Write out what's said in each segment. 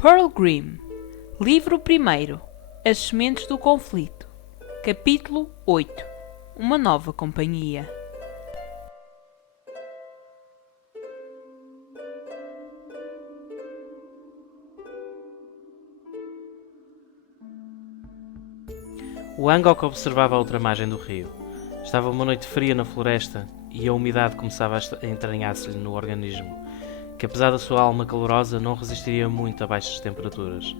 Pearl Grimm. Livro 1. As Sementes do Conflito. Capítulo 8. Uma nova companhia. O Angok observava a outra margem do rio. Estava uma noite fria na floresta e a umidade começava a entranhar-se-lhe no organismo, que apesar da sua alma calorosa não resistiria muito a baixas temperaturas.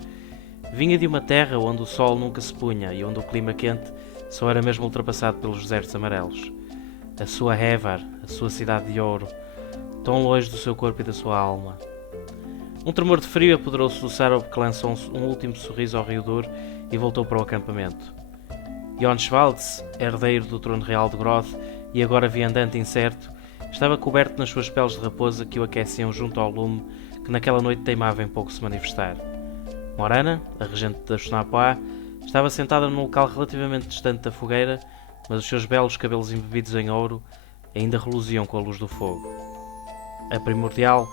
Vinha de uma terra onde o sol nunca se punha e onde o clima quente só era mesmo ultrapassado pelos desertos amarelos. A sua Hevar, a sua cidade de ouro, tão longe do seu corpo e da sua alma. Um tremor de frio apoderou-se do Sarov, que lançou um último sorriso ao rio Dur e voltou para o acampamento. Jon Schvaltz, herdeiro do trono real de Groth e agora viandante incerto, estava coberto nas suas peles de raposa que o aqueciam junto ao lume que naquela noite teimava em pouco se manifestar. Morana, a regente da Shnapoá, estava sentada num local relativamente distante da fogueira, mas os seus belos cabelos embebidos em ouro ainda reluziam com a luz do fogo. A primordial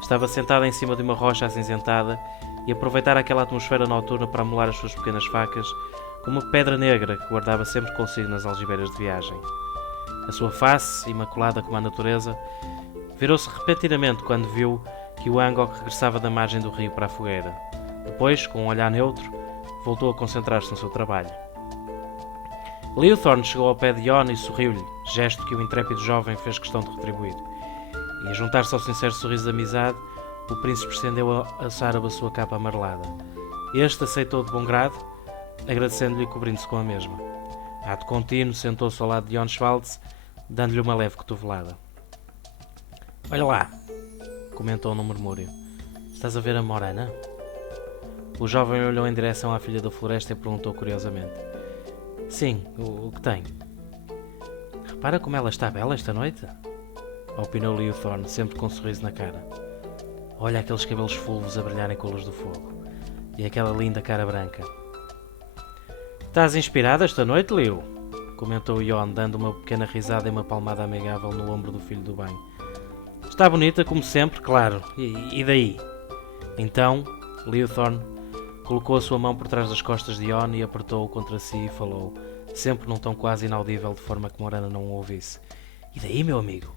estava sentada em cima de uma rocha acinzentada e aproveitara aquela atmosfera noturna para amolar as suas pequenas facas com uma pedra negra que guardava sempre consigo nas algibeiras de viagem. A sua face, imaculada como a natureza, virou-se repentinamente quando viu que o Angok regressava da margem do rio para a fogueira. Depois, com um olhar neutro, voltou a concentrar-se no seu trabalho. Liuthorn chegou ao pé de Jon e sorriu-lhe, gesto que o intrépido jovem fez questão de retribuir. E a juntar-se ao sincero sorriso de amizade, o príncipe estendeu a Sarab a sua capa amarelada. Este aceitou de bom grado, agradecendo-lhe e cobrindo-se com a mesma. Ato contínuo, sentou-se ao lado de Jon Schvaltz, dando-lhe uma leve cotovelada. "Olha lá", comentou num murmúrio. "Estás a ver a Morana?" O jovem olhou em direção à filha da floresta e perguntou curiosamente. "Sim, o que tem?" "Repara como ela está bela esta noite?" opinou Liuthorn, sempre com um sorriso na cara. "Olha aqueles cabelos fulvos a brilharem com a luz do fogo. E aquela linda cara branca." "Estás inspirado esta noite, Liu?" comentou Jon, dando uma pequena risada e uma palmada amigável no ombro do filho do bem. "Está bonita, como sempre, claro. E daí?" Então, Liuthorn colocou a sua mão por trás das costas de Jon e apertou-o contra si e falou, sempre num tom quase inaudível, de forma que Morana não o ouvisse. "E daí, meu amigo?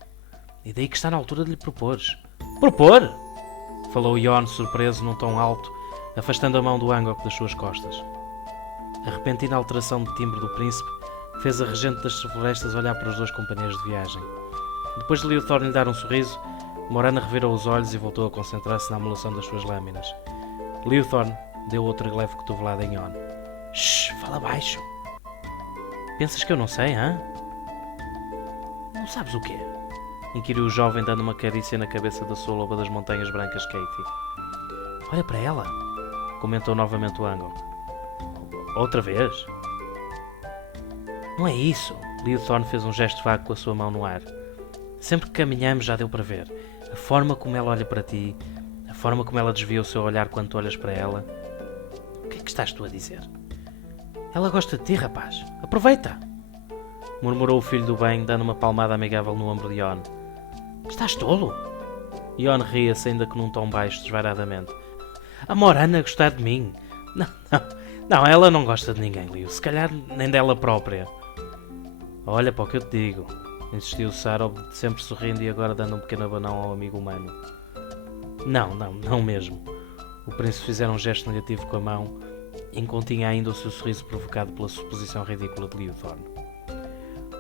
E daí que está na altura de lhe propores." "Propor?" falou Jon, surpreso, num tom alto, afastando a mão do Angok das suas costas. A repentina alteração de timbre do príncipe fez a regente das florestas olhar para os dois companheiros de viagem. Depois de Liuthorn lhe dar um sorriso, Morana revirou os olhos e voltou a concentrar-se na amolação das suas lâminas. Liuthorn deu outra leve cotovelada em Jon. "Shhh, fala baixo." "Pensas que eu não sei, hã?" "Não sabes o quê?" inquiriu o jovem, dando uma carícia na cabeça da sua loba das montanhas brancas Katie. "Olha para ela", comentou novamente o Angok. "Outra vez?" "Não é isso." Liuthorn fez um gesto vago com a sua mão no ar. "Sempre que caminhamos já deu para ver. A forma como ela olha para ti, a forma como ela desvia o seu olhar quando tu olhas para ela." "O que é que estás tu a dizer?" "Ela gosta de ti, rapaz. Aproveita!" murmurou o filho do bem, dando uma palmada amigável no ombro de Jon. "Estás tolo?" Jon ria-se, ainda que num tom baixo, desvairadamente. "A Morana gostar de mim? Não, ela não gosta de ninguém, Liu. Se calhar nem dela própria." "Olha para o que eu te digo", insistiu Sarov, sempre sorrindo e agora dando um pequeno abanão ao amigo humano. Não mesmo." O príncipe fizera um gesto negativo com a mão e continha ainda o seu sorriso provocado pela suposição ridícula de Liuthorn.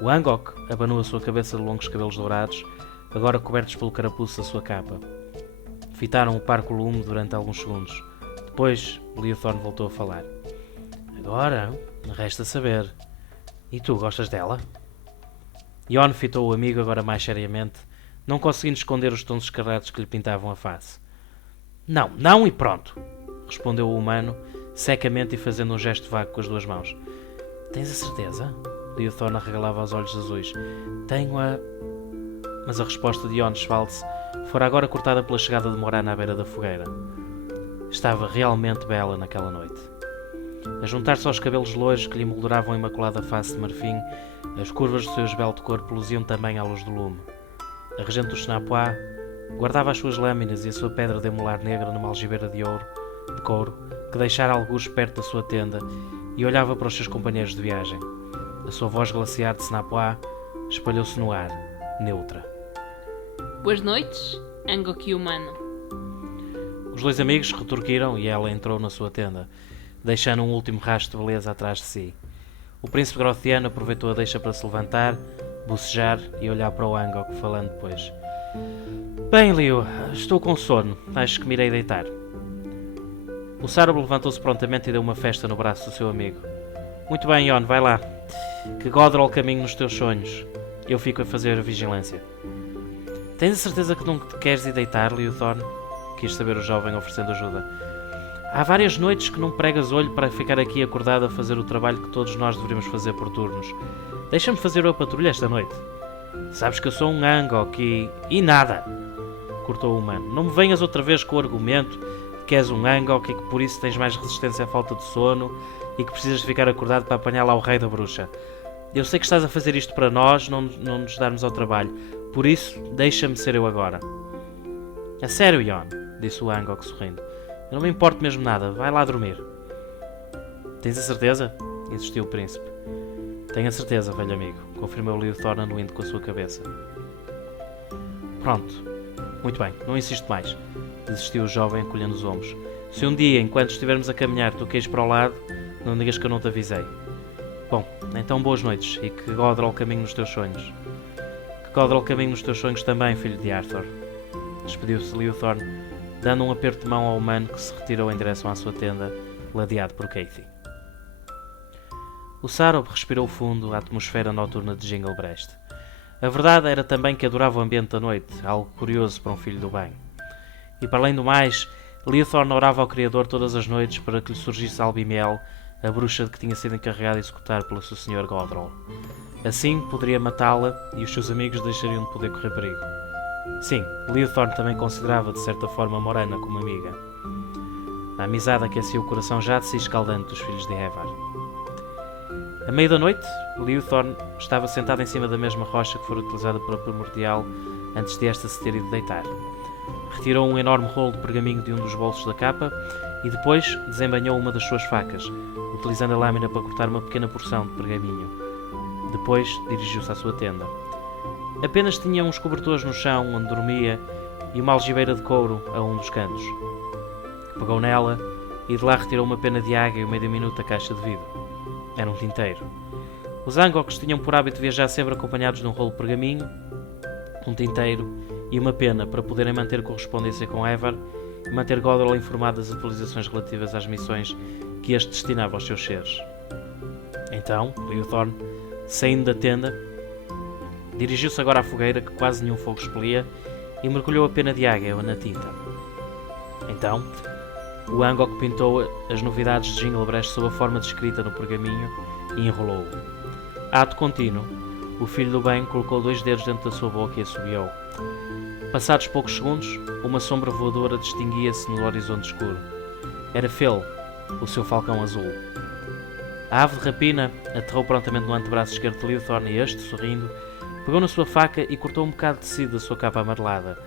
O Angok abanou a sua cabeça de longos cabelos dourados, agora cobertos pelo carapuço da sua capa. Fitaram o parco lume durante alguns segundos. Depois, Liuthorn voltou a falar. "Agora, resta saber. E tu, gostas dela?" Jon fitou o amigo agora mais seriamente, não conseguindo esconder os tons escarlates que lhe pintavam a face. Não e pronto", respondeu o humano, secamente e fazendo um gesto vago com as duas mãos. "Tens a certeza?" Liuthorn arregalava os olhos azuis. "Tenho a..." Mas a resposta de Jon Schvaltz fora agora cortada pela chegada de Morana à beira da fogueira. Estava realmente bela naquela noite. A juntar-se aos cabelos loiros que lhe molduravam a imaculada face de marfim, as curvas do seu esbelto corpo luziam também à luz do lume. A regente do Shnapoá guardava as suas lâminas e a sua pedra de emular negra numa algibeira de ouro, de couro que deixara algures perto da sua tenda e olhava para os seus companheiros de viagem. A sua voz glaciar de Snapoá espalhou-se no ar, neutra. Boas noites, Angok humano. Os dois amigos retorquiram e ela entrou na sua tenda, deixando um último rastro de beleza atrás de si. O príncipe Grothiano aproveitou a deixa para se levantar, bocejar e olhar para o Angok, falando depois. Bem, Liu, estou com sono. Acho que me irei deitar. O Sárob levantou-se prontamente e deu uma festa no braço do seu amigo. Muito bem, Ion, vai lá. Que Godrol caminhe nos teus sonhos. Eu fico a fazer a vigilância. Tens a certeza que não te queres ir deitar, Liu Thorn? Quis saber o jovem, oferecendo ajuda. Há várias noites que não pregas olho para ficar aqui acordado a fazer o trabalho que todos nós deveríamos fazer por turnos. Deixa-me fazer a patrulha esta noite. Sabes que eu sou um Angok e nada, cortou o humano. Não me venhas outra vez com o argumento de que és um Angok e que por isso tens mais resistência à falta de sono e que precisas de ficar acordado para apanhar lá o rei da bruxa. Eu sei que estás a fazer isto para nós, não nos darmos ao trabalho. Por isso, deixa-me ser eu agora. A sério, Ion, disse o Angok sorrindo. Eu não me importo mesmo nada, vai lá dormir. Tens a certeza? Insistiu o príncipe. Tenho a certeza, velho amigo, confirmou Liu Thorn anuindo com a sua cabeça. Pronto. Muito bem, não insisto mais, desistiu o jovem encolhendo os ombros. Se um dia, enquanto estivermos a caminhar, tu queres para o lado, não digas que eu não te avisei. Bom, então boas noites e que Godrol caminhe nos teus sonhos. Que Godrol caminhe nos teus sonhos também, filho de Arthur. Despediu-se Liu Thorn, dando um aperto de mão ao humano que se retirou em direção à sua tenda, ladeado por Kathy. O Sárob respirou fundo a atmosfera noturna de Jinglebreast. A verdade era também que adorava o ambiente da noite, algo curioso para um filho do bem. E para além do mais, Liu Thorn orava ao Criador todas as noites para que lhe surgisse Albimiel, a bruxa de que tinha sido encarregada de executar pelo seu senhor Godrol. Assim poderia matá-la e os seus amigos deixariam de poder correr perigo. Sim, Liu Thorn também considerava de certa forma Morana como amiga. A amizade aquecia o coração já de si escaldante dos filhos de Evar. À meia da noite, Liu Thorn estava sentado em cima da mesma rocha que fora utilizada pela Primordial antes de esta se ter ido deitar. Retirou um enorme rolo de pergaminho de um dos bolsos da capa e depois desembainhou uma das suas facas, utilizando a lâmina para cortar uma pequena porção de pergaminho. Depois dirigiu-se à sua tenda. Apenas tinha uns cobertores no chão onde dormia e uma algibeira de couro a um dos cantos. Pegou nela e de lá retirou uma pena de águia e uma diminuta caixa de vidro. Era um tinteiro. Os Angoks tinham por hábito viajar sempre acompanhados de um rolo de pergaminho, um tinteiro e uma pena para poderem manter correspondência com Evar e manter Godrol informado das atualizações relativas às missões que este destinava aos seus seres. Então, Liu Thorn, saindo da tenda, dirigiu-se agora à fogueira que quase nenhum fogo expelia e mergulhou a pena de águia na tinta. Então, o Angok pintou as novidades de Jinglebreast sob a forma descrita no pergaminho e enrolou-o. Ato contínuo, o filho do bem colocou 2 dedos dentro da sua boca e assobiou. Passados poucos segundos, uma sombra voadora distinguia-se no horizonte escuro. Era Phil, o seu falcão azul. A ave de rapina aterrou prontamente no antebraço esquerdo de Liu Thorn e este, sorrindo, pegou na sua faca e cortou um bocado de tecido da sua capa amarelada,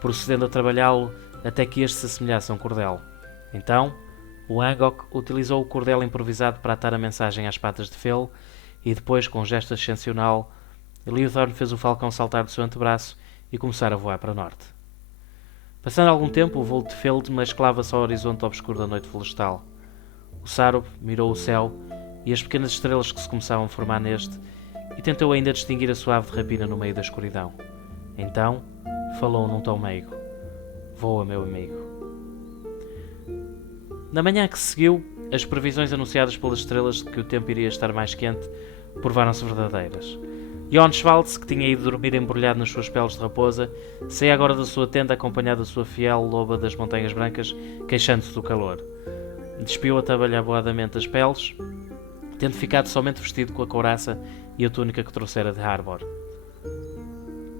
procedendo a trabalhá-lo até que este se assemelhasse a um cordel. Então, o Angok utilizou o cordel improvisado para atar a mensagem às patas de Phil e depois, com um gesto ascensional, Liu Thorn fez o falcão saltar do seu antebraço e começar a voar para norte. Passando algum tempo, o voo de Phil mesclava-se ao horizonte obscuro da noite florestal. O Sárob mirou o céu e as pequenas estrelas que se começavam a formar neste e tentou ainda distinguir a sua ave de rapina no meio da escuridão. Então, falou num tom meigo. Voa, meu amigo. Na manhã que se seguiu, as previsões anunciadas pelas estrelas de que o tempo iria estar mais quente provaram-se verdadeiras. Jon Schwartz, que tinha ido dormir embrulhado nas suas peles de raposa, saía agora da sua tenda acompanhado da sua fiel loba das Montanhas Brancas, queixando-se do calor. Despiu atabalhoadamente as peles, tendo ficado somente vestido com a couraça e a túnica que trouxera de Harbor.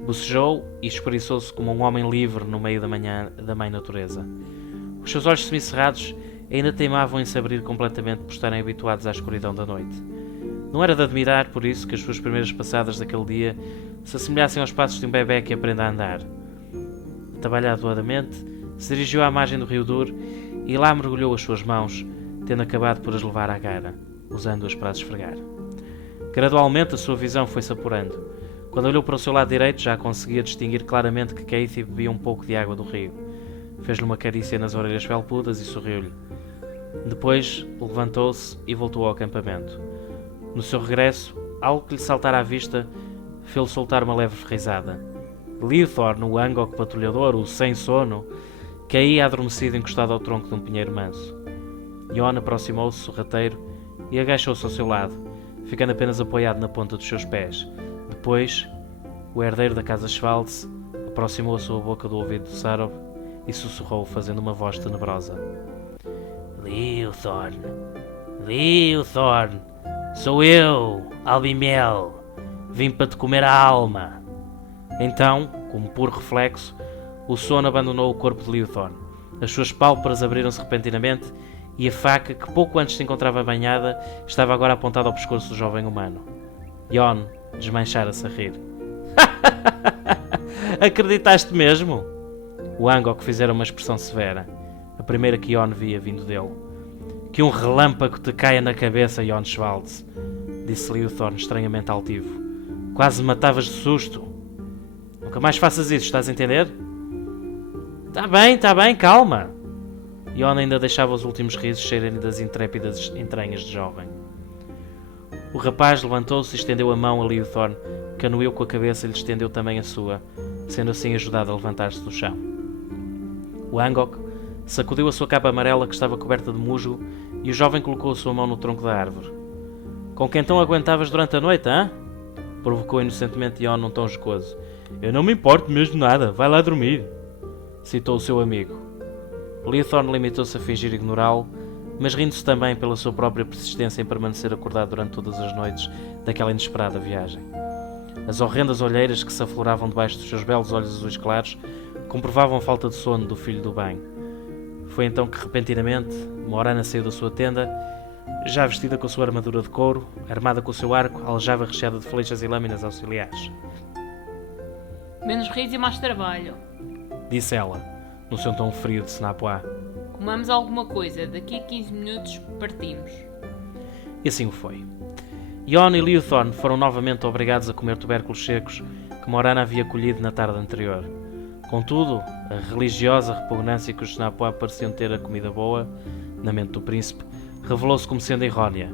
Bocejou e espreguiçou-se como um homem livre no meio da manhã da mãe natureza. Os seus olhos semicerrados ainda teimavam em se abrir completamente por estarem habituados à escuridão da noite. Não era de admirar, por isso, que as suas primeiras passadas daquele dia se assemelhassem aos passos de um bebê que aprende a andar. Atabalhoadamente, se dirigiu à margem do rio Dur e lá mergulhou as suas mãos, tendo acabado por as levar à cara, usando-as para as esfregar. Gradualmente a sua visão foi-se apurando. Quando olhou para o seu lado direito já conseguia distinguir claramente que Kathy bebia um pouco de água do rio. Fez-lhe uma carícia nas orelhas felpudas e sorriu-lhe. Depois levantou-se e voltou ao acampamento. No seu regresso, algo que lhe saltara à vista fê-lo soltar uma leve risada. Leothorn, o Angok patrulhador, o sem sono, caía adormecido encostado ao tronco de um pinheiro manso. Jon aproximou-se, sorrateiro, e agachou-se ao seu lado, ficando apenas apoiado na ponta dos seus pés. Depois, o herdeiro da casa Schvaltz aproximou a sua boca do ouvido de Sarov e sussurrou, fazendo uma voz tenebrosa. Leothorn, Leothorn, sou eu, Albimel, vim para te comer a alma. Então, como puro reflexo, o sono abandonou o corpo de Leothorn. As suas pálpebras abriram-se repentinamente e a faca, que pouco antes se encontrava banhada, estava agora apontada ao pescoço do jovem humano. Jon desmanchara-se a rir. Acreditaste mesmo? O Angok fizera uma expressão severa, a primeira que Jon via vindo dele. Que um relâmpago te caia na cabeça, Jon Schvaltz, disse Leothorn estranhamente altivo. Quase me matavas de susto. Nunca mais faças isso, estás a entender? Tá bem, calma. Jon ainda deixava os últimos risos saírem das intrépidas entranhas de jovem. O rapaz levantou-se e estendeu a mão a Leothorn, que anuiu com a cabeça e lhe estendeu também a sua, sendo assim ajudado a levantar-se do chão. O Angok sacudiu a sua capa amarela que estava coberta de musgo e o jovem colocou a sua mão no tronco da árvore. Com que então aguentavas durante a noite, hã? Provocou inocentemente Jon num tom jocoso. Eu não me importo mesmo nada, vai lá dormir, citou o seu amigo. Leothorn limitou-se a fingir ignorá-lo, mas rindo-se também pela sua própria persistência em permanecer acordado durante todas as noites daquela inesperada viagem. As horrendas olheiras que se afloravam debaixo dos seus belos olhos azuis claros comprovavam a falta de sono do filho do bem. Foi então que, repentinamente, Morana saiu da sua tenda, já vestida com a sua armadura de couro, armada com o seu arco, aljava recheada de flechas e lâminas auxiliares. Menos riso e mais trabalho, disse ela, no seu tom frio de Snapoá. Comamos alguma coisa, daqui a 15 minutos partimos. E assim o foi. Jon e Leothorn foram novamente obrigados a comer tubérculos secos que Morana havia colhido na tarde anterior. Contudo, a religiosa repugnância que os Snapoá pareciam ter a comida boa, na mente do príncipe, revelou-se como sendo errónea.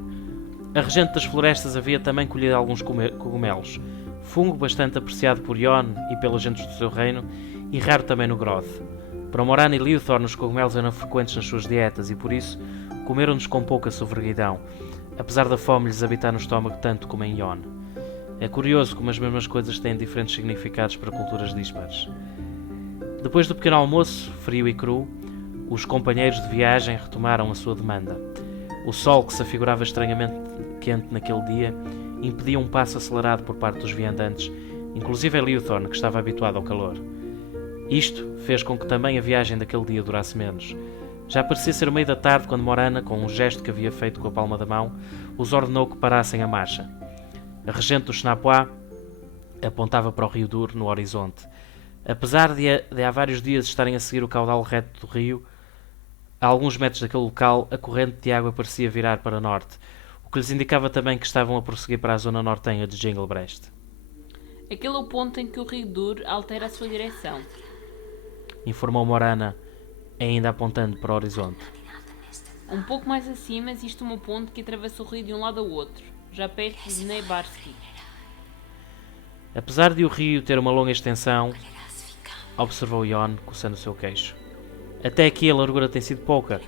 A regente das florestas havia também colhido alguns cogumelos, fungo bastante apreciado por Jon e pelas gentes do seu reino, e raro também no Groth. Para Morana e Leothorn os cogumelos eram frequentes nas suas dietas e por isso comeram-nos com pouca sofreguidão, apesar da fome lhes habitar no estômago tanto como em Jon. É curioso como as mesmas coisas têm diferentes significados para culturas dispares. Depois do pequeno almoço, frio e cru, os companheiros de viagem retomaram a sua demanda. O sol, que se afigurava estranhamente quente naquele dia, impedia um passo acelerado por parte dos viandantes, inclusive a Leothorn, que estava habituado ao calor. Isto fez com que também a viagem daquele dia durasse menos. Já parecia ser o meio da tarde quando Morana, com um gesto que havia feito com a palma da mão, os ordenou que parassem a marcha. A regente dos Snapoá apontava para o Rio Dur, no horizonte. Apesar de há vários dias estarem a seguir o caudal reto do rio, a alguns metros daquele local a corrente de água parecia virar para norte, o que lhes indicava também que estavam a prosseguir para a zona nortenha de Jinglebreast. Aquele é o ponto em que o Rio Dur altera a sua direção, informou Morana, ainda apontando para o horizonte. Um pouco mais acima existe uma ponte que atravessa o rio de um lado ao outro, já perto de Neibarski. Apesar de o rio ter uma longa extensão, observou Jon, coçando o seu queixo, até aqui a largura tem sido pouca.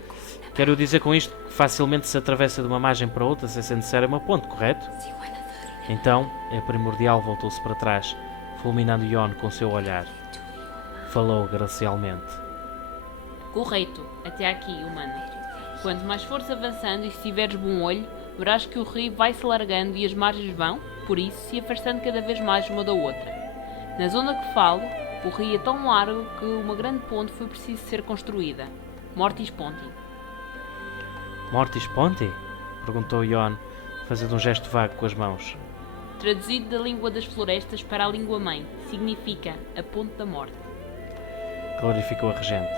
Quero dizer com isto que facilmente se atravessa de uma margem para outra sem ser necessária uma ponte, correto? Então, a primordial voltou-se para trás, fulminando Jon com o seu olhar. Falou gracialmente. Correto, até aqui, humano. Quanto mais fores avançando e se tiveres bom olho, verás que o rio vai se largando e as margens vão, por isso, se afastando cada vez mais uma da outra. Na zona que falo, o rio é tão largo que uma grande ponte foi preciso ser construída. Mortis Ponti. Mortis Ponti? Perguntou Jon, fazendo um gesto vago com as mãos. Traduzido da língua das florestas para a língua-mãe, significa a ponte da morte. Clarificou a regente.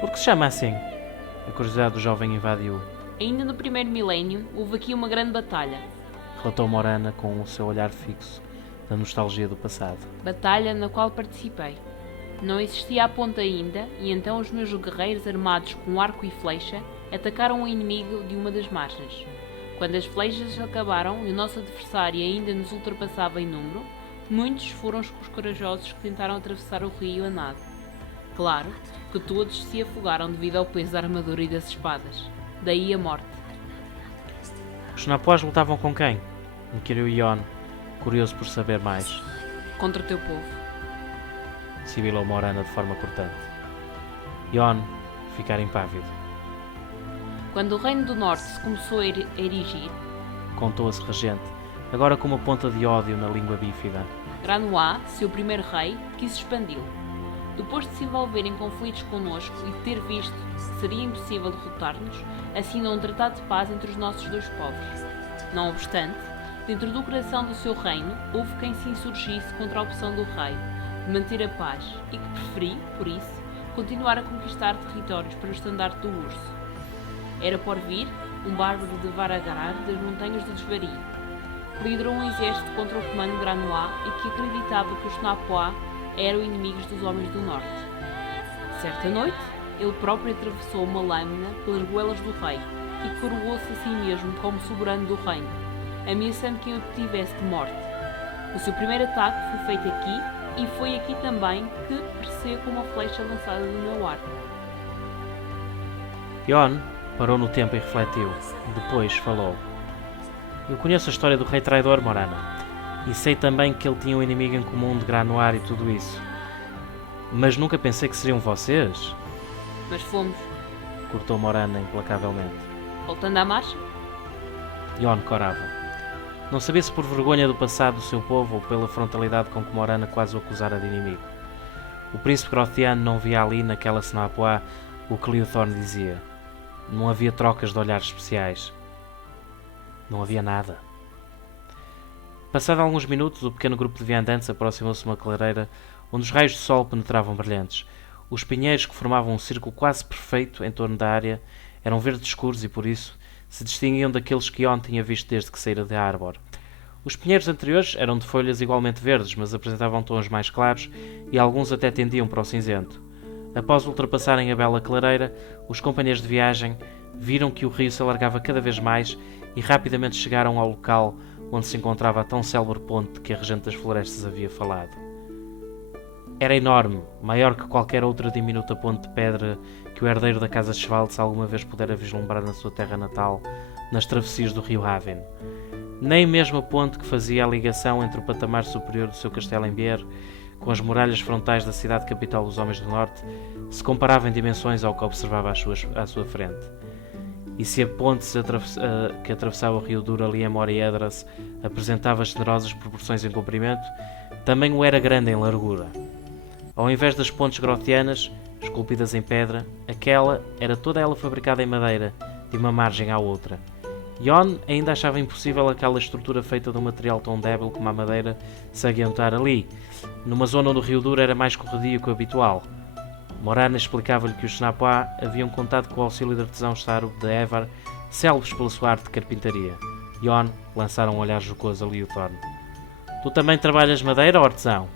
Por que se chama assim? A curiosidade do jovem invadiu. Ainda no primeiro milénio, houve aqui uma grande batalha. Relatou Morana com o seu olhar fixo da nostalgia do passado. Batalha na qual participei. Não existia a ponte ainda, e então os meus guerreiros armados com arco e flecha atacaram o inimigo de uma das margens. Quando as flechas acabaram e o nosso adversário ainda nos ultrapassava em número, muitos foram os corajosos que tentaram atravessar o rio a nado. Claro que todos se afogaram devido ao peso da armadura e das espadas. Daí a morte. Os Napoás lutavam com quem? Inquiriu Ion, curioso por saber mais. Contra o teu povo. Sibilou Morana de forma cortante. Ion ficara impávido. Quando o Reino do Norte se começou a erigir, Contou-se regente, agora com uma ponta de ódio na língua bífida. Granois, seu primeiro rei, quis expandi-lo. Depois de se envolver em conflitos connosco e de ter visto que seria impossível derrotar-nos, assinou um tratado de paz entre os nossos dois povos. Não obstante, dentro do coração do seu reino, houve quem se insurgisse contra a opção do rei de manter a paz e que preferiu, por isso, continuar a conquistar territórios para o estandarte do urso. Era por vir um bárbaro de Varagarar das montanhas do Desvario, que liderou um exército contra o comando Granois e que acreditava que os Napoás eram inimigos dos homens do norte. Certa noite, ele próprio atravessou uma lâmina pelas goelas do rei e coroou-se a si mesmo como soberano do reino, ameaçando quem o tivesse de morte. O seu primeiro ataque foi feito aqui e foi aqui também que pereceu com uma flecha lançada do meu arco. Ion parou no tempo e refletiu. Depois falou. Eu conheço a história do rei traidor, Morana, e sei também que ele tinha um inimigo em comum de Granoir e tudo isso. Mas nunca pensei que seriam vocês. Mas fomos. Cortou Morana implacavelmente. Voltando à marcha? Ion corava. Não sabia se por vergonha do passado do seu povo ou pela frontalidade com que Morana quase o acusara de inimigo. O príncipe Grothiano não via ali, naquela Senapoá, o que Liuthorn dizia. Não havia trocas de olhares especiais. Não havia nada. Passado alguns minutos, o pequeno grupo de viandantes aproximou-se de uma clareira onde os raios de sol penetravam brilhantes. Os pinheiros que formavam um círculo quase perfeito em torno da área eram verdes escuros e, por isso, se distinguiam daqueles que Ion tinha visto desde que saíra de Arbor. Os pinheiros anteriores eram de folhas igualmente verdes, mas apresentavam tons mais claros e alguns até tendiam para o cinzento. Após ultrapassarem a bela clareira, os companheiros de viagem viram que o rio se alargava cada vez mais e rapidamente chegaram ao local onde se encontrava a tão célebre ponte que a regente das florestas havia falado. Era enorme, maior que qualquer outra diminuta ponte de pedra que o herdeiro da casa de Schwaltz alguma vez pudera vislumbrar na sua terra natal, nas travessias do rio Haven. Nem mesmo a ponte que fazia a ligação entre o patamar superior do seu castelo em Bier com as muralhas frontais da cidade capital dos Homens do Norte se comparava em dimensões ao que observava à sua frente. E se a ponte que atravessava o rio Dur ali em Moria-Edras apresentava generosas proporções em comprimento, também o era grande em largura. Ao invés das pontes grothianas, esculpidas em pedra, aquela era toda ela fabricada em madeira, de uma margem à outra. Ion ainda achava impossível aquela estrutura feita de um material tão débil como a madeira se aguentar ali, numa zona onde o rio Dur era mais corredio que o habitual. Morana explicava-lhe que os Senapoá haviam contado com o auxílio de artesãos Sarub de Evar, célebres pela sua arte de carpintaria. Ion lançara um olhar jocoso a Liuthorn. Tu também trabalhas madeira, artesão?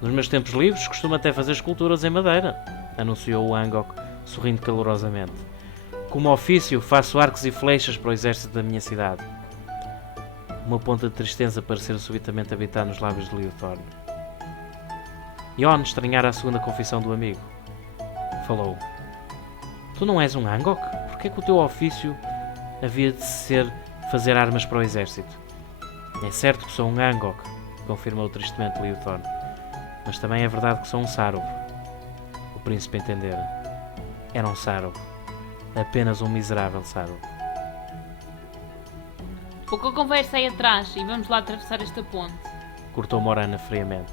Nos meus tempos livres costumo até fazer esculturas em madeira, anunciou o Angok, sorrindo calorosamente. Como ofício, faço arcos e flechas para o exército da minha cidade. Uma ponta de tristeza parecera subitamente habitar nos lábios de Liuthorn. Ion estranhara a segunda confissão do amigo. Falou. Tu não és um Angok? Por que é que o teu ofício havia de ser fazer armas para o exército? É certo que sou um Angok, confirmou tristemente Liuthorn. Mas também é verdade que sou um Sarov. O príncipe entendera. Era um Sarov. Apenas um miserável Sarov. Pouca conversa aí atrás e vamos lá atravessar esta ponte. Cortou Morana friamente.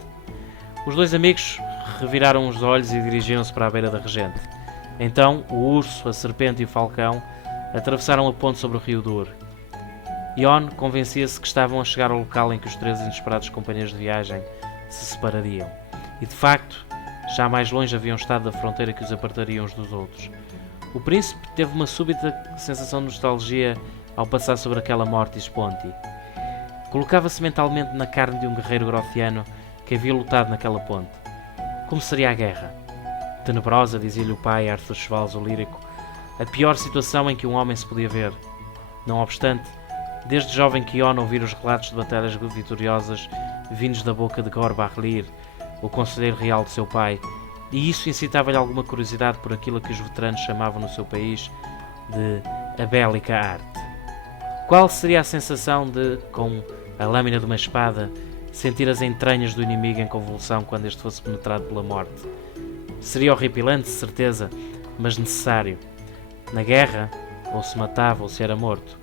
Os dois amigos reviraram os olhos e dirigiram-se para a beira da regente. Então, o urso, a serpente e o falcão atravessaram a ponte sobre o rio Dur. Ion convencia-se que estavam a chegar ao local em que os três inesperados companheiros de viagem se separariam. E, de facto, já mais longe haviam estado da fronteira que os apartaria uns dos outros. O príncipe teve uma súbita sensação de nostalgia ao passar sobre aquela mortis ponti. Colocava-se mentalmente na carne de um guerreiro grothiano que havia lutado naquela ponte. Como seria a guerra? Tenebrosa, dizia-lhe o pai, Arthur Schwarz, o lírico, a pior situação em que um homem se podia ver. Não obstante, desde jovem Kion ouvira os relatos de batalhas vitoriosas vindos da boca de Gor-Barlir, o conselheiro real de seu pai, e isso incitava-lhe alguma curiosidade por aquilo que os veteranos chamavam no seu país de a bélica arte. Qual seria a sensação de, com a lâmina de uma espada, sentir as entranhas do inimigo em convulsão quando este fosse penetrado pela morte? Seria horripilante, de certeza, mas necessário. Na guerra, ou se matava ou se era morto.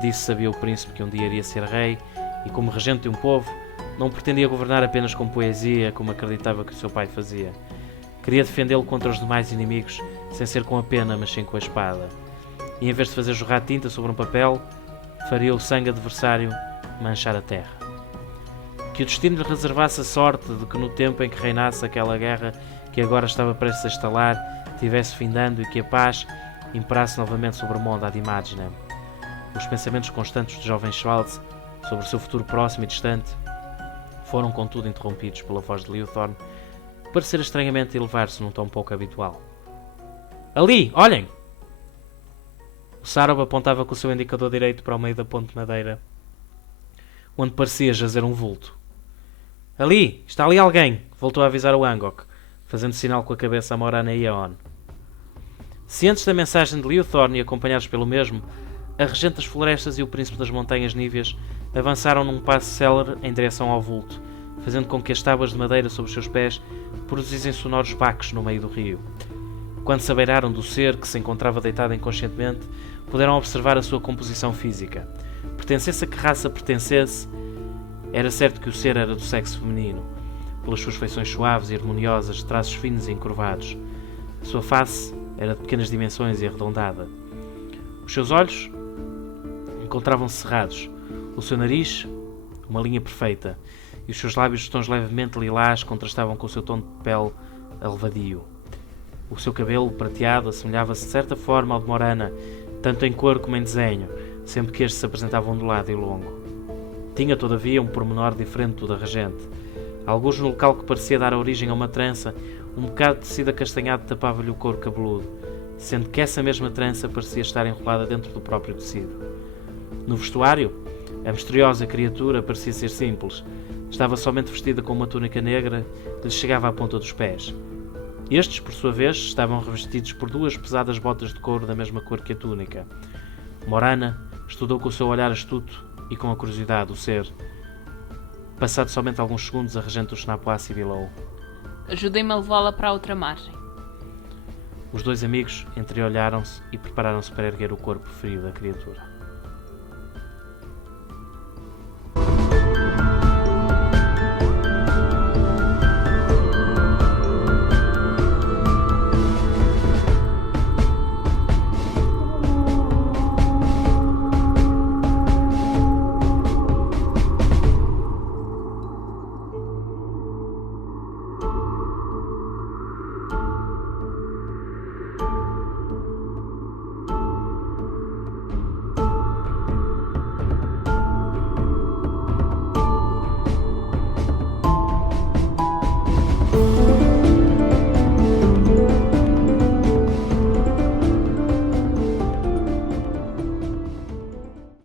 Disso sabia o príncipe que um dia iria ser rei e, como regente de um povo, não pretendia governar apenas com poesia, como acreditava que o seu pai fazia. Queria defendê-lo contra os demais inimigos, sem ser com a pena, mas sim com a espada. E em vez de fazer jorrar tinta sobre um papel, faria o sangue adversário manchar a terra. Que o destino lhe reservasse a sorte de que no tempo em que reinasse aquela guerra que agora estava prestes a estalar, tivesse findando e que a paz imperasse novamente sobre o mundo ad imaginem. Os pensamentos constantes do jovem Schwarz sobre o seu futuro próximo e distante foram, contudo, interrompidos pela voz de Leothorn, que parecera estranhamente elevar-se num tom pouco habitual. Ali, olhem! O Sarob apontava com o seu indicador direito para o meio da ponte de madeira, onde parecia jazer um vulto. Ali! Está ali alguém! Voltou a avisar o Angok, fazendo sinal com a cabeça a Morana e a Eon. Cientes da mensagem de Leothorn e acompanhados pelo mesmo, a regente das florestas e o príncipe das montanhas níveas avançaram num passo célere em direção ao vulto, fazendo com que as tábuas de madeira sob os seus pés produzissem sonoros baques no meio do rio. Quando se abeiraram do ser, que se encontrava deitado inconscientemente, puderam observar a sua composição física. Pertencesse a que raça pertencesse, era certo que o ser era do sexo feminino, pelas suas feições suaves e harmoniosas, de traços finos e encurvados. A sua face era de pequenas dimensões e arredondada. Os seus olhos encontravam-se cerrados, o seu nariz, uma linha perfeita, e os seus lábios de tons levemente lilás contrastavam com o seu tom de pele alvadio. O seu cabelo prateado assemelhava-se de certa forma ao de Morana, tanto em cor como em desenho, sempre que este se apresentava ondulado e longo. Tinha, todavia, um pormenor diferente do da regente. Alguns no local que parecia dar origem a uma trança, um bocado de tecido acastanhado tapava-lhe o couro cabeludo, sendo que essa mesma trança parecia estar enrolada dentro do próprio tecido. No vestuário, a misteriosa criatura parecia ser simples. Estava somente vestida com uma túnica negra que lhe chegava à ponta dos pés. Estes, por sua vez, estavam revestidos por duas pesadas botas de couro da mesma cor que a túnica. Morana estudou com o seu olhar astuto e com a curiosidade o ser. Passado somente alguns segundos, a regente do Schnappua sibilou. Ajudem-me a levá-la para a outra margem. Os dois amigos entreolharam-se e prepararam-se para erguer o corpo ferido da criatura.